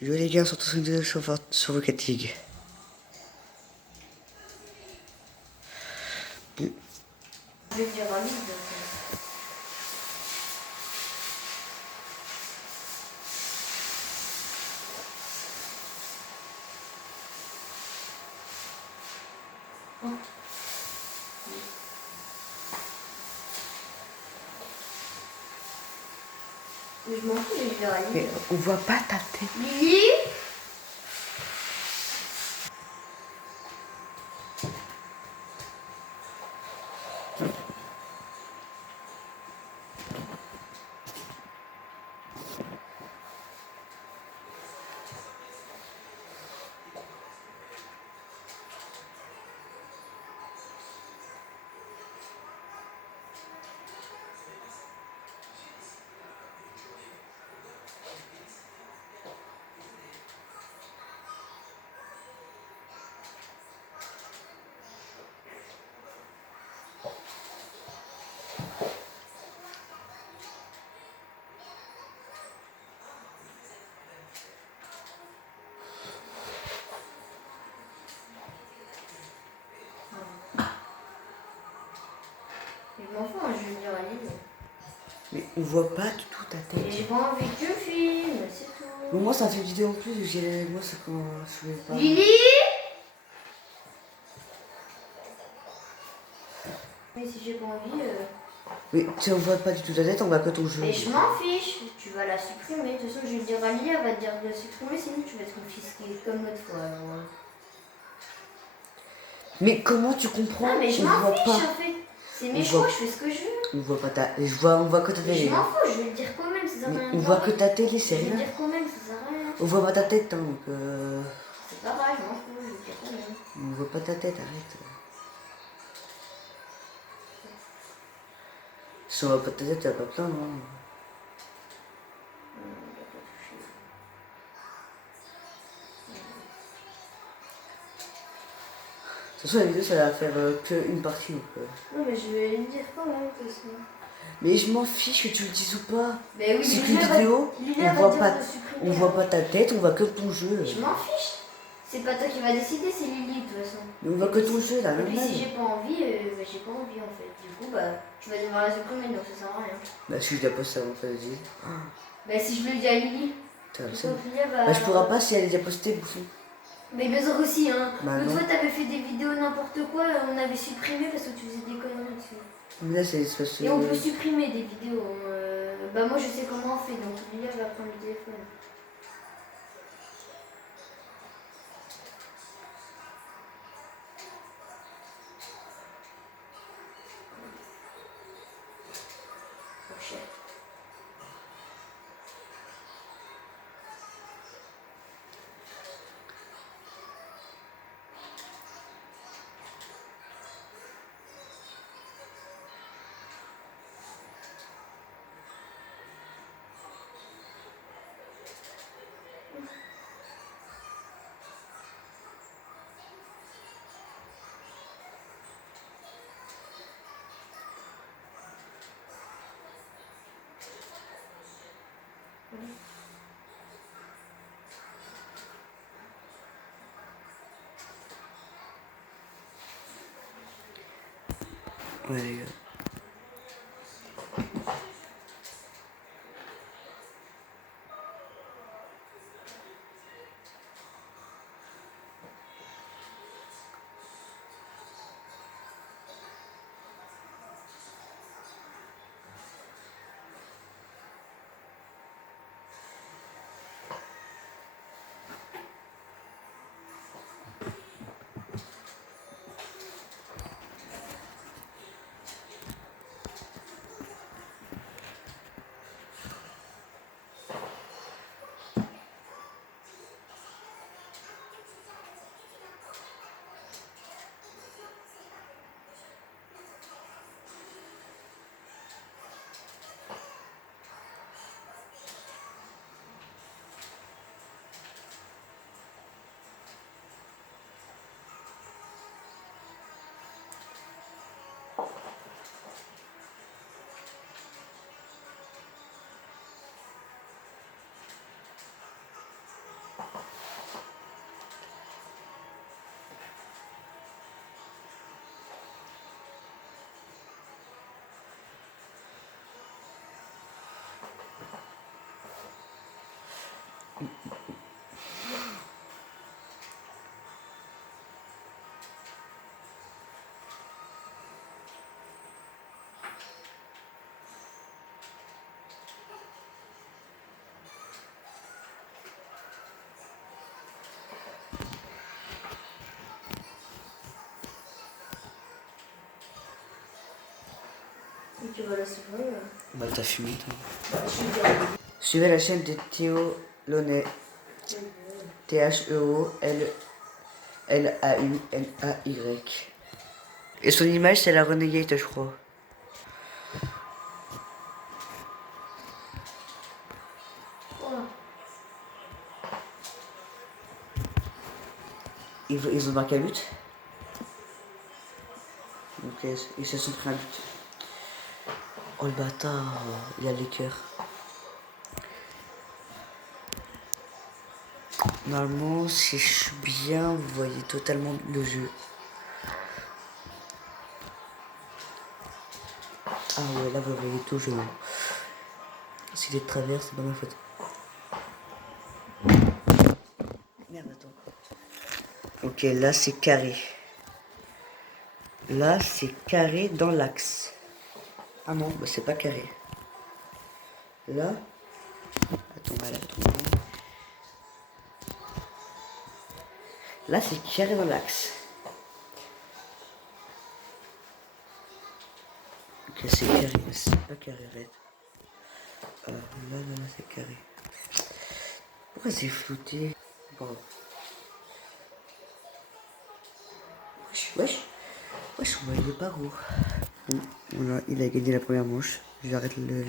Yo les gars, surtout sur Rocket League. Je vais dire un livre. Mais je m'en fous, je vais dire un Mais livre. on voit pas ta tête. Lily. Je m'en fous, hein, je vais dire un livre. Mais on voit pas du tout ta Et tête. j'ai pas envie que tu filmes, c'est tout. Bon, moi ça fait une vidéo en plus, moi c'est quand je vais pas. Lily. Mais si j'ai pas envie. Mais si on voit pas du tout ta tête, on voit que ton jeu. Mais je m'en fiche, tu vas la supprimer. De toute façon, je vais dire à Lily, elle va te dire de la supprimer, sinon tu vas être confisquée comme l'autre fois. Alors. Mais comment tu comprends? Ah, mais je On m'en voit fiche pas. en fait. C'est mes On choix, voit- je fais ce que je veux. On voit pas ta. On voit que ta Mais tête. je m'en fous, je vais le dire quand même, ça sert à Mais rien. on de voit parler. que ta tête, Je c'est vais le rien. dire quand même, ça sert à rien. On voit pas ta tête, hein, donc C'est pas grave, je m'en fous, je vais le dire quand même. on voit pas ta tête, arrête. Si on voit pas ta tête, t'as pas plein, non? De toute façon, la vidéo, ça va faire qu'une partie. Donc, Non, mais je vais le dire quand même, de toute façon. Mais je m'en fiche que tu le dises ou pas. Mais oui, C'est Lily, qu'une elle va- vidéo, Lily, on elle va voit dire pas, de supprimer, on voit hein. pas ta tête, on voit que ton jeu. Mais je m'en fiche. C'est pas toi qui va décider, c'est Lily de toute façon. Mais on voit que ton jeu, là, Et puis normal. si j'ai pas envie, bah, j'ai pas envie en fait. Du coup, bah, tu vas devoir la supprimer, donc ça sert à rien. Bah, si je la poste avant que ça le dise. Bah, si je le dis à Lily, T'as le donc seum. Lily, elle va. Bah, je pourrais pas si elle est déjà postée, bouffon. Mais bien sûr aussi, hein. Bah, L'autre non. fois, t'avais fait des vidéos n'importe quoi, on avait supprimé parce que tu faisais des conneries dessus. Mais là, c'est parce que. Et on peut supprimer des vidéos. Bah, moi, je sais comment on fait, donc Lily, elle va prendre le téléphone. Prochaine. Ouais, les gars. Et tu vas la supprimer. Bah, t'as fumé, toi. Je suis bien. Suivez la chaîne de Théo Launay. TheolaunaY. Et son image, c'est la Renegade, je crois. Voilà. Ils ont marqué un but. Ok, ils se sont pris un but. Oh le bâtard, il y a les cœurs. Normalement, si je suis bien, vous voyez totalement le jeu. Ah ouais, là vous voyez tout le jeu. S'il est de travers, c'est pas ma faute. Merde, attends. Ok, là c'est carré. Là c'est carré dans l'axe. Ah non, bah, c'est pas carré. Là, attends, elle a tombé. Là c'est carré dans l'axe. Ok, c'est carré, mais c'est pas carré, arrête. Là, c'est carré. Pourquoi c'est flouté? Bon. Wesh, on voyait pas gros. Bon, voilà, il a gagné la première manche. J'arrête le